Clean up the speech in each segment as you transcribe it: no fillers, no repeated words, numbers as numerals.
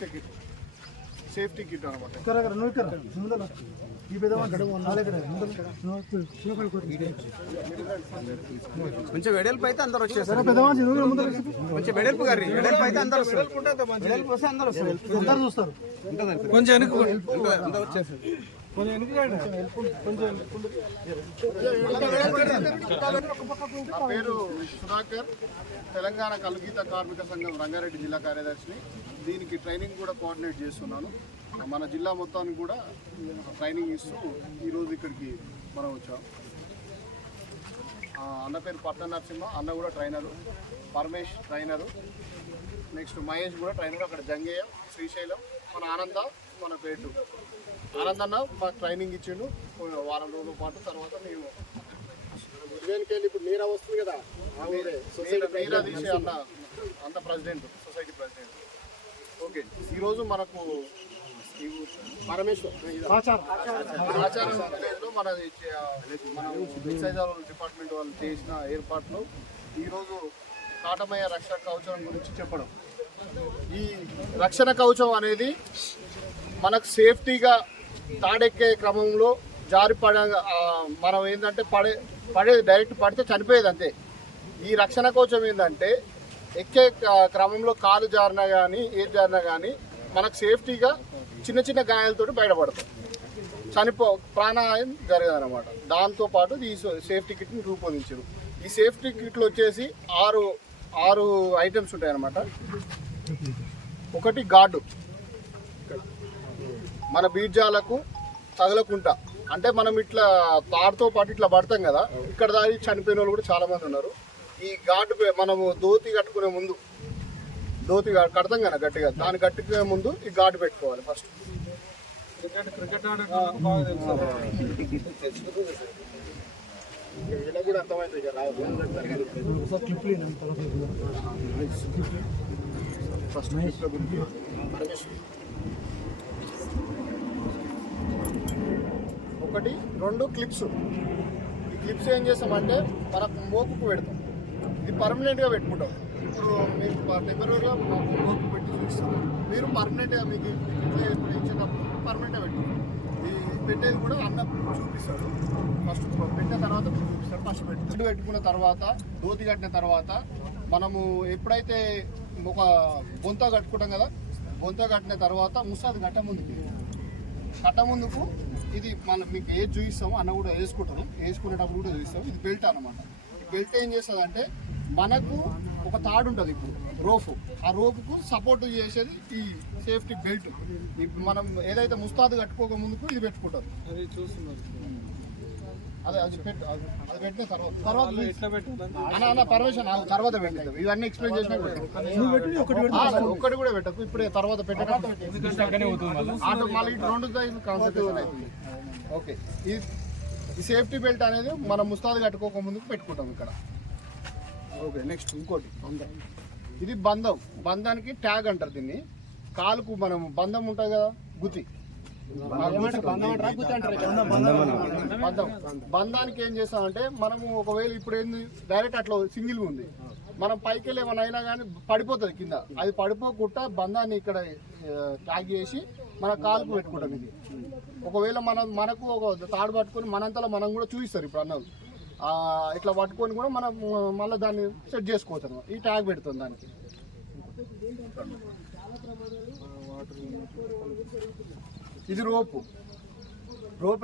సురక్ష kit, safety kit అనమాట. కొంచెం వెడల్పు అయితే అందరు వచ్చేస్తారు. కొంచెం వెడల్పు గారి వెడల్పు అయితే అందరు వస్తారు. వెడల్పు వస్తే అందరు వస్తారు. కొంచెం వెనక్కి అందరు వచ్చేస్తారు. నా పేరు సుధాకర్, తెలంగాణ కలుగీత కార్మిక సంఘం రంగారెడ్డి జిల్లా కార్యదర్శిని. దీనికి ట్రైనింగ్ కూడా కోఆర్డినేట్ చేస్తున్నాను. మన జిల్లా మొత్తానికి కూడా ట్రైనింగ్ ఇస్తూ ఈరోజు ఇక్కడికి మనం వచ్చాం. అన్న పేరు పట్న నరసింహ, అన్న కూడా trainer, Paramesh trainer, next Mahesh కూడా ట్రైనరు. అక్కడ జంగయ్య, శ్రీశైలం, మన ఆనంద, మన పేటు ఆనందన్న మాకు ట్రైనింగ్ ఇచ్చిండు వారం రోజుల పాటు. తర్వాత మేము ఇప్పుడు నీరా వస్తుంది కదా, నీరా తీసే అన్న ప్రెసిడెంట్, సొసైటీ ప్రెసిడెంట్. ఓకే, ఈరోజు మనకు పరమేశ్వర్ ఆచారం విలేజ్లో మన ఎక్సైజ్ డిపార్ట్మెంట్ వాళ్ళు చేసిన ఏర్పాట్లు ఈరోజు కాటమయ్య రక్షణ కవచం గురించి చెప్పడం. ఈ రక్షణ కవచం అనేది మనకు సేఫ్టీగా తాడెక్కే క్రమంలో మనం ఏంటంటే పడేది డైరెక్ట్ పడితే చనిపోయేది అంతే. ఈ రక్షణ కవచం ఏంటంటే ఎక్కే క్రమంలో కాలు జారినా కానీ ఏది జారినా కానీ మనకు సేఫ్టీగా చిన్న చిన్న గాయాలతో బయటపడతాం, ప్రాణాయం జరగదన్నమాట. దాంతోపాటు ఈ సేఫ్టీ కిట్ని రూపొందించారు. ఈ సేఫ్టీ కిట్లు వచ్చేసి ఆరు ఐటమ్స్ ఉంటాయి అన్నమాట. ఒకటి గార్డు, మన బీజాలకు తగలకుండా, అంటే మనం ఇట్లా తాడుతో పాటు ఇట్లా పడతాం కదా, ఇక్కడ దాని చనిపోయిన వాళ్ళు కూడా చాలామంది ఉన్నారు. ఈ గార్డు మనము ధోతి కట్టుకునే ముందు, ధోతి కడతాం కదా గట్టిగా, దాన్ని కట్టుకునే ముందు ఈ గార్డు పెట్టుకోవాలి ఫస్ట్. క్రికెట్ కూడా అర్థమైంది ఫస్ట్. ఒకటి 2 క్లిప్స్. ఈ క్లిప్స్ ఏం చేస్తామంటే మనకు మోకుకు పెడతాం. ఇది పర్మనెంట్గా పెట్టుకుంటాం. ఇప్పుడు మీకు టెంపరీగా మోకు పెట్టి చూపిస్తాం, మీరు పర్మనెంట్గా మీకు ఇచ్చేటప్పుడు పర్మనెంట్గా పెట్టుకుంటాం. ఈ పెట్టేది కూడా అన్న చూపిస్తాడు. ఫస్ట్ పెట్టిన తర్వాత చూపిస్తాడు. ఫస్ట్ పెట్టుకున్న తర్వాత ధోతి కట్టిన తర్వాత మనము ఎప్పుడైతే ఒక బొంత కట్టుకుంటాం కదా, బొంత కట్టిన తర్వాత ముసాది కట్ట ముందుకు ఇది మీకు ఏది చూపిస్తామో అన్న కూడా వేసుకునేటప్పుడు కూడా చూపిస్తాము. ఇది బెల్ట్ అన్నమాట. ఈ బెల్ట్ ఏం చేస్తుంది అంటే మనకు ఒక తాడు ఉంటుంది, ఇప్పుడు రోపు, ఆ రోపుకు సపోర్ట్ చేసేది ఈ సేఫ్టీ బెల్ట్. మనం ఏదైతే ముస్తాదు కట్టుకోక ముందుకు ఇది పెట్టుకుంటారు. అది పెట్టిన తర్వాత పర్మిషన్ తర్వాత పెట్టారు. ఇవన్నీ ఎక్స్ప్లెయిన్ చేసినా ఒక్కటి కూడా పెట్టకు. ఇప్పుడు తర్వాత పెట్టేటప్పుడు మళ్ళీ 2 కాన్సన్ట్రేషన్ అవుతుంది. ఓకే, ఈ సేఫ్టీ బెల్ట్ అనేది మనం ముస్తాదు కట్టుకోక ముందుకు పెట్టుకుంటాం ఇక్కడ. ఓకే, నెక్స్ట్ ఇంకోటి ఇది బంధం. బంధానికి ట్యాగ్ అంటారు దీన్ని. కాలుకు మనం బంధం ఉంటుంది కదా, గుతి, బంధానికి ఏం చేస్తామంటే మనము ఒకవేళ ఇప్పుడు ఏంది డైరెక్ట్ అట్లా సింగిల్ ఉంది, మనం పైకి వెళ్ళి ఏమైనా అయినా కానీ పడిపోతుంది కింద. అది పడిపోకుండా బంధాన్ని ఇక్కడ ట్యాగ్ చేసి మన కాలుకు పెట్టుకుంటాం. ఇది ఒకవేళ మనకు ఒక తాడు పట్టుకొని మనంతలో మనం కూడా చూపిస్తారు. ఇప్పుడు అన్నది ఇట్లా పట్టుకొని కూడా మనం మళ్ళీ దాన్ని సెట్ చేసుకోవచ్చు. ఈ ట్యాగ్ పెడుతుంది దానికి. ఇది రోపు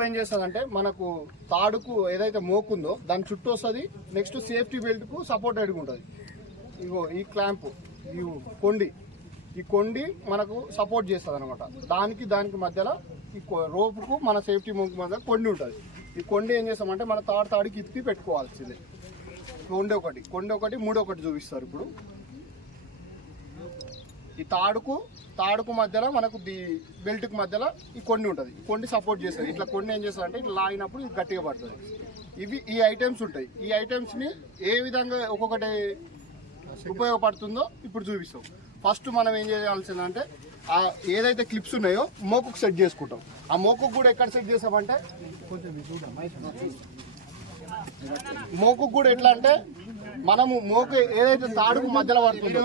ఏం చేస్తుందంటే మనకు తాడుకు ఏదైతే మోకుందో దాని చుట్టూ వస్తుంది. నెక్స్ట్ సేఫ్టీ బెల్ట్కు సపోర్టెడ్గా ఉంటుంది. ఇగో ఈ క్లాంప్, ఈ కొండి మనకు సపోర్ట్ చేస్తుంది అనమాట. దానికి మధ్యలో ఈ రోపుకు మన సేఫ్టీ మోకు మధ్య కొండి ఉంటుంది. ఈ కొండి ఏం చేస్తామంటే మన తాడికి ఇప్పి పెట్టుకోవాల్సిందే. కొండి ఒకటి 3 చూపిస్తారు. ఇప్పుడు ఈ తాడుకు మధ్యలో మనకు బెల్ట్కి మధ్యలో ఈ కొండి ఉంటుంది. ఈ కొండి సపోర్ట్ చేస్తుంది. ఇట్లా కొండి ఏం చేస్తుంది అంటే ఇట్లా లాగినప్పుడు ఇది గట్టిగా పడుతుంది. ఈ ఐటమ్స్ ఉంటాయి. ఈ ఐటమ్స్ని ఏ విధంగా ఒక్కొక్కటి ఉపయోగపడుతుందో ఇప్పుడు చూపిస్తాం. ఫస్ట్ మనం ఏం చేయాల్సిందంటే ఏదైతే క్లిప్స్ ఉన్నాయో మోకుకు సెట్ చేసుకుంటాం. ఆ మోకుకు కూడా ఎక్కడ సెట్ చేసామంటే కొంచెం మోకు కూడా ఎట్లా అంటే మనము మోకు ఏదైతే తాడుకు మధ్యలో పడుతుందో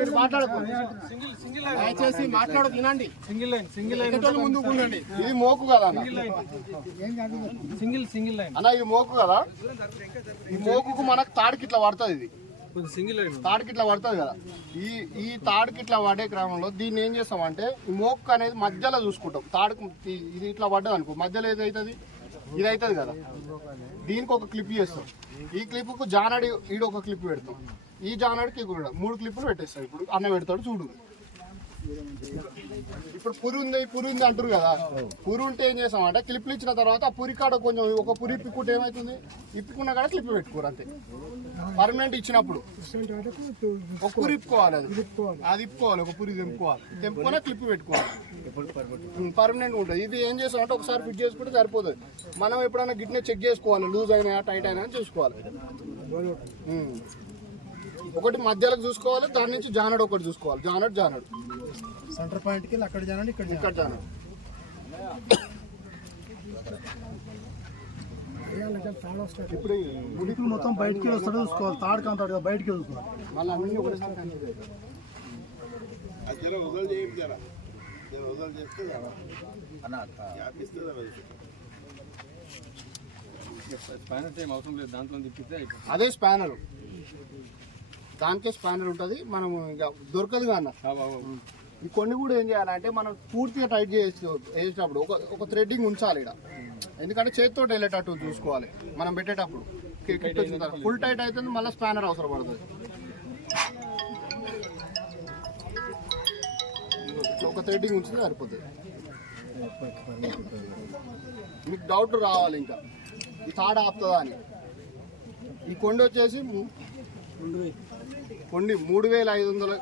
మీరు మాట్లాడుకోండి దయచేసి మాట్లాడు తినండి సింగిల్ లైన్ ముందుకు ఉండండి ఇది మోకు కదా అన్న సింగిల్ లైన్ అన్న ఇది మోకు కదా ఈ మోకుకు మనకు తాడుకి ఇట్లా పడుతుంది ఇది తాడుకి ఇట్లా పడుతుంది కదా ఈ తాడుకి ఇట్లా పడే క్రమంలో దీన్ని ఏం చేస్తామంటే ఈ మోకు అనేది మధ్యలో చూసుకుంటాం తాడుకు ఇది ఇట్లా పడ్డది అనుకో మధ్యలో ఏదైతుంది ఇది అవుతుంది కదా దీనికి ఒక క్లిప్ చేస్తాం ఈ క్లిప్కు జానడి ఈడు ఒక క్లిప్ పెడతాం ఈ జానడికి కూడా 3 క్లిప్పులు పెట్టేస్తాం ఇప్పుడు అన్న పెడతాడు చూడు ఇప్పుడు పురి ఉంది అంటారు కదా పురి ఉంటే ఏం చేస్తామంటే క్లిప్లు ఇచ్చిన తర్వాత ఆ పురి కాడ కొంచెం ఒక పురి ఇప్పుకుంటే ఏమవుతుంది ఇప్పుకున్న కాడ క్లిప్ పెట్టుకోరు అంతే పర్మనెంట్ ఇచ్చినప్పుడు ఒక పురి ఇప్పుకోవాలి అది ఇప్పుకోవాలి ఒక పురి తెంపుకొని క్లిప్ పెట్టుకోవాలి పర్మనెంట్ ఉంటుంది ఇది ఏం చేస్తామంటే ఒకసారి ఫిట్ చేసుకుంటే సరిపోతుంది మనం ఎప్పుడైనా గిట్నే చెక్ చేసుకోవాలి లూజ్ అయినా టైట్ అయినా చూసుకోవాలి ఒకటి మధ్యలో చూసుకోవాలి దాని నుంచి జానడు ఒకటి చూసుకోవాలి జానడు సెంటర్ పాయింట్ కి అక్కడ జానండి ఇక్కడ జానడు ఇప్పుడు ముడికి మొత్తం బయటికి వస్తాడు చూసుకోవాలి తాడు కంటాడు కదా బయటికి చూసుకోవాలి మళ్ళీ అన్ని ఒకటిసారి అదే స్పానర్ దానికే స్పానర్ ఉంటుంది మనం ఇంకా దొరకదు అన్న ఈ కొన్ని కూడా ఏం చేయాలంటే మనం పూర్తిగా టైట్ చేసేటప్పుడు ఒక థ్రెడ్డింగ్ ఉంచాలి ఇక్కడ ఎందుకంటే చేతితో వెళ్ళేటట్టు చూసుకోవాలి మనం పెట్టేటప్పుడు ఫుల్ టైట్ అయితే మళ్ళీ స్పానర్ అవసరం పడుతుంది ఒక థ్రెడ్డింగ్ ఉంచితే సరిపోతుంది మీకు డౌట్ రావాలి ఇంకా ఈ తాడు ఆపుతుందా అని ఈ కొండ వచ్చేసి 3500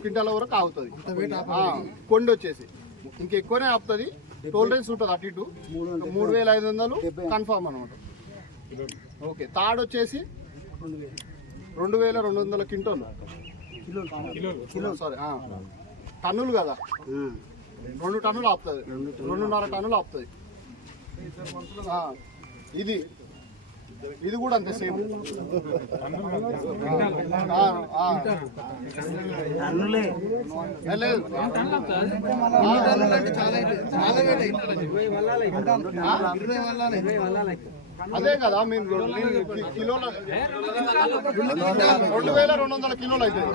క్వింటాల వరకు ఆగుతుంది కొండ వచ్చేసి ఇంకెక్కువనే ఆపుతుంది టోలరెన్స్ ఉంటుంది అటు ఇటు 3500 కన్ఫామ్ అనమాట ఓకే తాడు వచ్చేసి 2200 కిలో సారీ టన్నులు కదా 2 టన్నులు ఆపుతుంది 2.5 టన్నులు ఆపుతుంది ఇది కూడా అంతే సేమ్ అదే కదా మీరు కిలోల 2200 కిలోలు అవుతాయి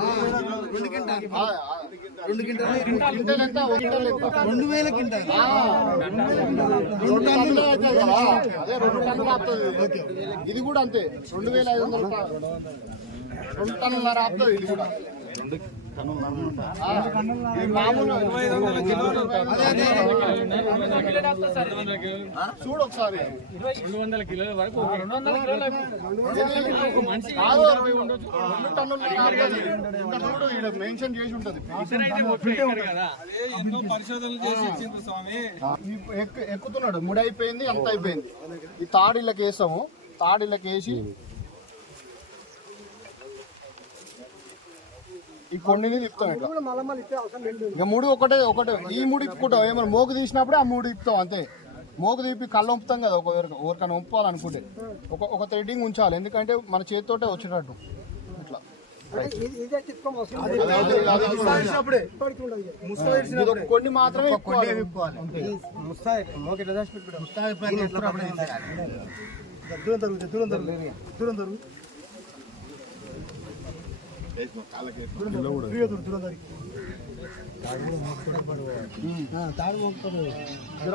2 క్వింటాల్ ఎంత 2000 క్వింటాల్ అదే 2 టన్నులు ఆపుతుంది ఇది కూడా అంతే 2500 2 టన్నులన్నర ఆపుతుంది ఇది కూడా చూడు ఒకసారి 200 కిలోల వరకు 200 కిలోల మెన్షన్ చేసి ఉంటది ఎక్కుతున్నాడు ముడి అయిపోయింది అంత అయిపోయింది ఈ తాడిళ్ళకి వేసాము తాడిళ్ళకి వేసి ఈ కొన్నిని తిప్పుతాం ఇట్లా ఇక ముడి ఒకటే ఈ ముడి ఇప్పుకుంటాం ఏమైనా మోగు తీసినప్పుడే ఆ ముడి ఇప్పుతాం అంతే మోగు తీపి కళ్ళు వంపుతాం కదా ఒకరికైనా వంపాలనుకుంటే ఒక థ్రెడ్డింగ్ ఉంచాలి ఎందుకంటే మన చేతితోటే వచ్చేటట్టు ఇట్లా కొన్ని మాత్రమే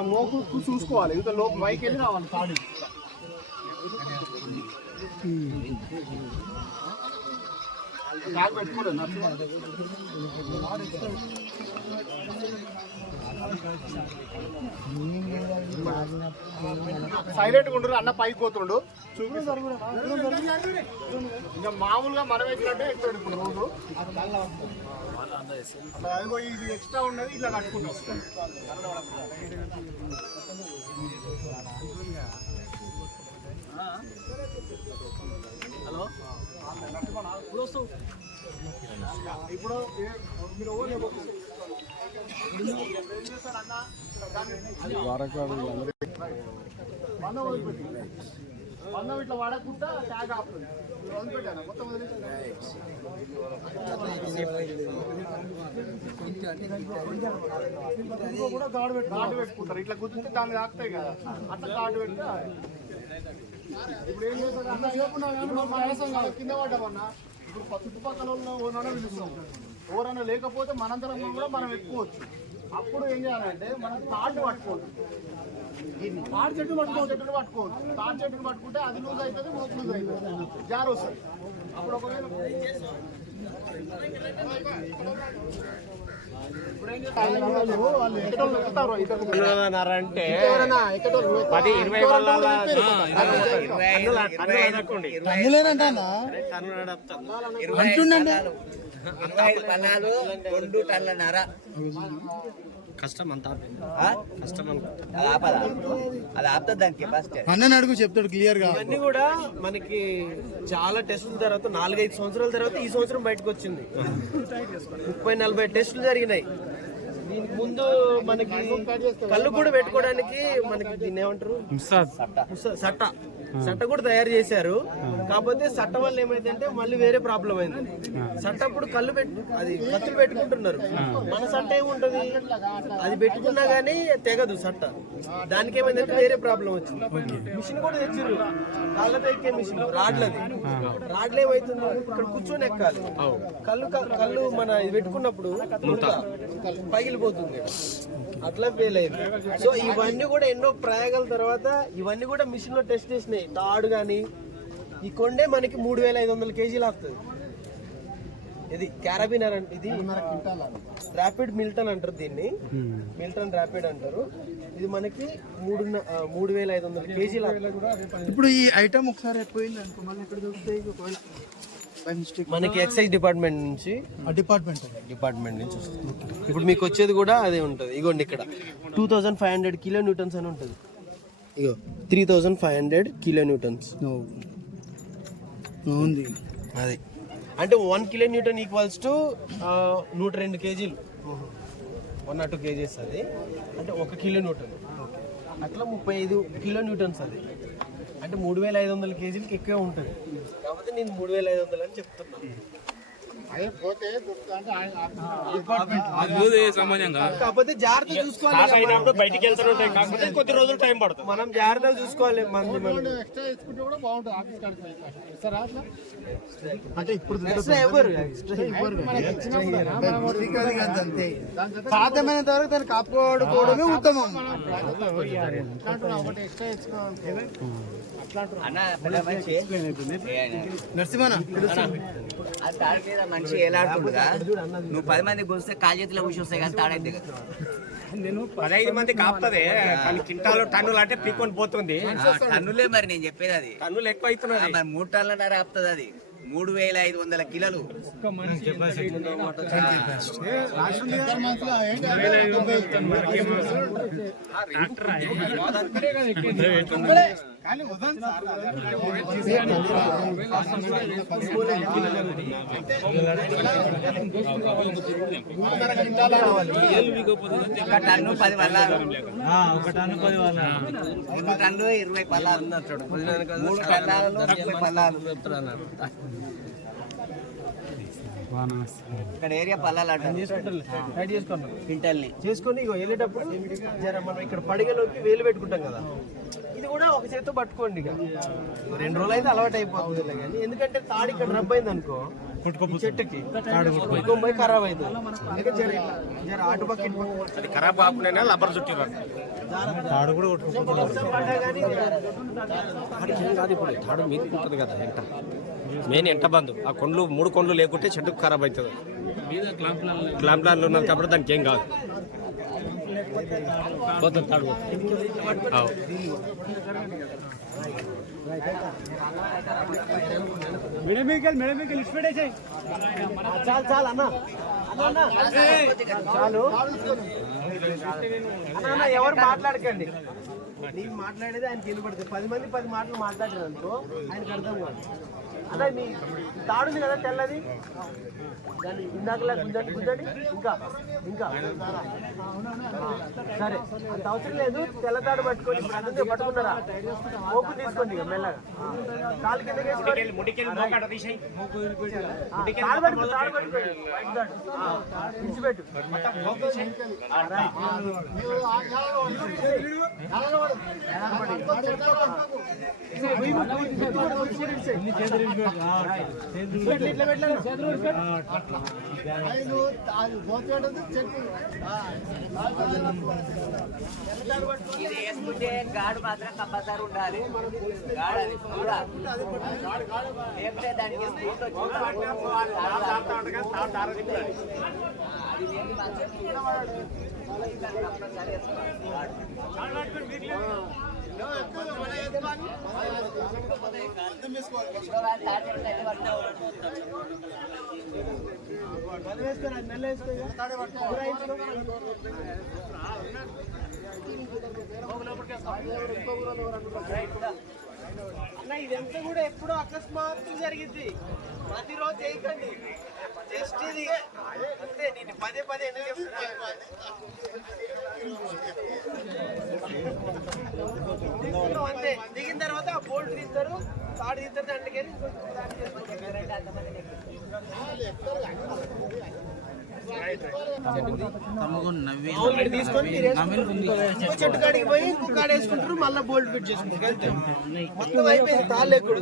మోకు చూసుకోవాలి ఇంకా లోపు పైకి వెళ్ళి రావాలి తాడి పెట్టుకోలేదు సైలెంట్గా ఉండరు అన్న పైకి పోతుండు ఇంకా మామూలుగా మనం ఎక్కినట్టే ఎక్కుతాడు ఇప్పుడు రోజు అదిగో ఇది ఎక్స్ట్రా ఉన్నది ఇట్లా కట్టుకుంటాం హలో ఇప్పుడు మీరు వారకాడు బంధం వదిలిపెట్టి బంధం ఇట్లా వాడకుండా ట్యాగ్ ఆపుతుంది వదిలిపెట్టాను మొత్తం కూడా గాడు పెట్టుకుంటారు ఇట్లా గుర్తుంటే దాన్ని ఆపుతాయి కదా అట్లా గాడు పెట్టి ఇప్పుడు ఏం చేస్తారు అన్న చెప్పినా కానీ మా వ్యవసాయం కాదు కింద పడ్డామన్నా ఇప్పుడు చుట్టుపక్కల ఓనన్నా పిలుస్తాం ఎవరన్నా లేకపోతే మనందరం కూడా మనం ఎక్కువచ్చు అప్పుడు ఏం చేయాలంటే మనం తాడు పట్టుకోవచ్చు తాడు చెట్టును పట్టుకోవచ్చు తాడు చెట్టును పట్టుకుంటే అది లూజ్ అవుతుంది మోపు లూజ్ అవుతుంది జారు వస్తుంది అప్పుడు ఒకవేళ అంటే 10-20 పన్నాలు 2 టన్నులన్నర కష్టం అంతా అది ఆపుతుంది దానికి ఫస్ట్ అన్న అడుగు చెప్తాడు క్లియర్ గా. ఇవన్నీ కూడా మనకి చాలా టెస్టుల తర్వాత 4-5 సంవత్సరాల తర్వాత ఈ సంవత్సరం బయటకు వచ్చింది. 30-40 టెస్టులు జరిగినాయి. దీనికి ముందు మనకి కళ్ళు కూడా పెట్టుకోవడానికి మనకి దీన్ని ఏమంటారు సట్ట కూడా తయారు చేశారు. కాకపోతే సట్ట వల్ల ఏమైందంటే మళ్ళీ వేరే ప్రాబ్లం అయింది. సట్ట అప్పుడు కళ్ళు కత్తులు పెట్టుకుంటున్నారు. మన సట్ట ఏముంటది అది పెట్టుకున్నా గానీ తెగదు సట్ట. దానికి ఏమైందంటే వేరే ప్రాబ్లం వచ్చింది. మిషన్ కూడా తెచ్చారు కాళ్ళతో ఎక్కే మిషన్ రాడ్లు ఏమైతుంది ఇక్కడ కూర్చొని ఎక్కాలి. కళ్ళు మన ఇది పెట్టుకున్నప్పుడు పగిలిపోతుంది అట్లా ఫెయిల్ అయింది. సో ఇవన్నీ కూడా ఎన్నో ప్రయోగాల తర్వాత ఇవన్నీ కూడా మిషన్ లో టెస్ట్ చేసినాయి. తాడు గానీ ఈ కొండే మనకి 3500 కేజీలు వస్తుంది. ఇది క్యారబినర్ అంటే ఇది ర్యాపిడ్ మిల్టన్ అంటారు దీన్ని. మిల్టన్ ర్యాపిడ్ అంటారు. ఇది మనకి 3500 కేజీలు. ఇప్పుడు ఈ ఐటమ్ ఒకసారి పోయింది అనుకో మళ్ళీ ఎక్కడ దొరుకుతాయి ఒకవేళ మనకి ఎక్సైజ్ డిపార్ట్మెంట్ నుంచి వస్తుంది. ఇప్పుడు మీకు వచ్చేది కూడా అదే ఉంటుంది. ఇగోండి ఇక్కడ 2500 కిలో న్యూటన్స్ అని ఉంటుంది. ఇగో 3500 కిలో న్యూటన్స్ ఉంది. అది అంటే 1 కిలో న్యూటన్ ఈక్వల్స్ టు 102 కేజీలు 1 or 2 కేజీస్. అది అంటే 1 కిలో న్యూటన్ అట్లా 35 కిలో న్యూటన్స్. అది అంటే 3500 కేజీలకి ఎక్కువే ఉంటుంది. కాబట్టి నేను 3500 అని చెప్తున్నాను. కాకపోతే జాగ్రత్త చూసుకోవాలి. బయటికి వెళ్తారు కాకపోతే కొద్ది రోజులు టైం పడుతుంది. మనం జాగ్రత్తగా చూసుకోవాలి. అంటే ఇప్పుడు సాధ్యమైనంత వరకు దాన్ని కాపాడుకోవడమే ఉత్తమం. నరసింహన మనిషి ఎలాడుతుండగా నువ్వు 10 మంది కూర్స్తే కాలు చేతిలో కూర్చి వస్తాయి కానీ తాడైతే నేను 15 మంది కాపుతుంది కానీ కింటాలు టన్నులు అంటే పీక్కొని పోతుంది. టన్నులే మరి నేను చెప్పేది అది టన్నులు ఎక్కువ అవుతున్నాయి. మరి 3 టన్నులన్నర ఆపుతుంది. అది 3500 కిలోలు. ఒక టన్ను 10 పల్లాలు. 2 టన్ను 20 పల్లాలు. 3 టన్నులలో 20 పల్లాలు. ఇక్కడ ఏరియా పల్లాలు క్వింటల్ని చేసుకొని ఇగో వెళ్ళేటప్పుడు జర మనం ఇక్కడ పడిగలోకి వేలు పెట్టుకుంటాం కదా, ఇది కూడా ఒక చేత్తో పట్టుకోండి. ఇక 2 రోజులు అయితే అలవాటు అయిపోతుంది. కానీ ఎందుకంటే తాడు ఇక్కడ రబ్ అయింది అనుకో చెట్టుకి పోయి ఖరాబ్ అవుతుంది. అందుకే జర అటు పక్క ఖరాబ్ కాకుండా లబ్బర్ చుట్టి తాడు కూడా కాదు. ఇప్పుడు తాడు మీద ఉంటుంది కదా ఎంట, మెయిన్ ఎంట బంధు. ఆ కొండ్లు 3 కొండ్లు లేకుంటే చెట్టుకు ఖరాబ్ అవుతుంది. క్లాంప్లాన్లు ఉన్నారు కాబట్టి దానికి ఏం కాదు. తాడు చాలు అన్న చాలు అన్న ఎవరు మాట్లాడకండి. నీకు మాట్లాడేది ఆయనకి వినపడుతుంది. 10 మంది 10 మాటలు మాట్లాడారు అనుకో ఆయనకు అర్థం కాదు. అదే మీ తాడుంది కదా తెల్లది, దాన్ని ఇందాకలా గుంజండి గుంజండి. ఇంకా ఇంకా సరే, అంత అవసరం లేదు. తెల్ల తాడు పట్టుకొని ఇప్పుడు పట్టుకున్నారా, మోపు తీసుకోండి ఇక మెల్లగా. కాలు కింద తాడు పట్టుకో, తాడు పట్టుకోండి, వైట్ తాడు విడిచిపెట్టు. ఇది వేసుకుంటే గాడు మాత్రం కంపల్సరీ ఉండాలి. గాడు అది కూడా లేకపోతే దానికి స్కూట్ వచ్చి కంపల్సరీ అన్న ఇదంతా కూడా ఎప్పుడో అకస్మాత్తు జరిగింది, ప్రతిరోజు చేయకండి. జస్ట్ ఇది అంతే, నేను పదే పదే ఎందుకు చెప్తున్నా, అంతే. దిగిన తర్వాత ఆ బోల్ట్ తీస్తారు, తాడు తీస్తారు, దాంట్లోకెళ్ళి తీసుకొని చెట్టు కాడికి పోయి ఇంకో కాడ వేసుకుంటారు, మళ్ళీ బోల్ట్ ఫిట్ చేసుకుంటారు. అంతే, మొత్తం అయిపోయింది. తాళ్ళు ఎక్కుడు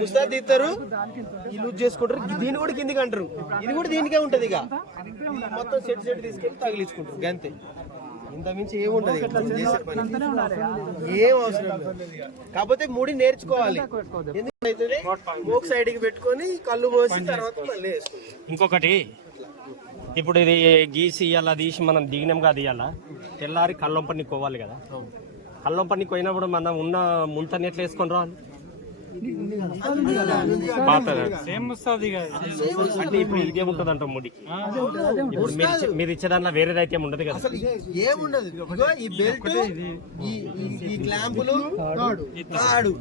పుస్తకా తీస్తారు, ఈ లూజ్ చేసుకుంటారు. దీన్ని కూడా కిందికి అంటారు, ఇది కూడా దీనికే ఉంటది. ఇక మొత్తం సెట్ సెట్ తీసుకెళ్ళి తగిలించుకుంటారు. అంతే, ఇంత మించి ఏముంటది చేసే పని, ఏం అవసరం లేదు. కాకపోతే ముడి నేర్చుకోవాలి. ఎందుకంటే ఒక సైడ్ కి పెట్టుకొని కళ్ళు పోసి తర్వాత మళ్ళీ వేసుకోవాలి. ఇంకొకటి, ఇప్పుడు ఇది గీసి అలా తీసి మనం దిగినాంగా తీయాలా, తెల్లారి కళ్ళొంపని కోవాలి కదా. కళ్ళొంపని పోయినప్పుడు మనం ఉన్న ముంతని ఎట్లా వేసుకొని రావాలి? అంటే ఇప్పుడు ఇదే ఉంటుంది అంటాం ముడి. ఇప్పుడు మీరు ఇచ్చే దాంట్లో వేరేది అయితే ఉండదు కదా. ఏముండదు. ఈ బెల్ట్, ఈ క్లాంపులు, తాడు,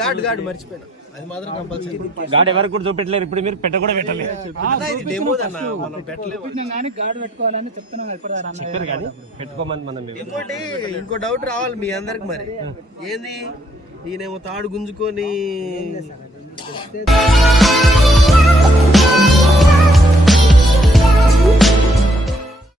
గాడ్ గాడ్ మర్చిపోయినా, అది మాత్రం కంపల్సరీ. గాడి ఎవరికి కూడా చూపెట్టలేరు, ఇప్పుడు మీరు పెట్ట కూడా పెట్టలేదు. చెప్పారు కానీ పెట్టుకోమని మనం. ఇంకోటి, ఇంకో డౌట్ రావాలి మీ అందరికి. మరి ఏంది, ఈయనేమో తాడు గుంజుకొని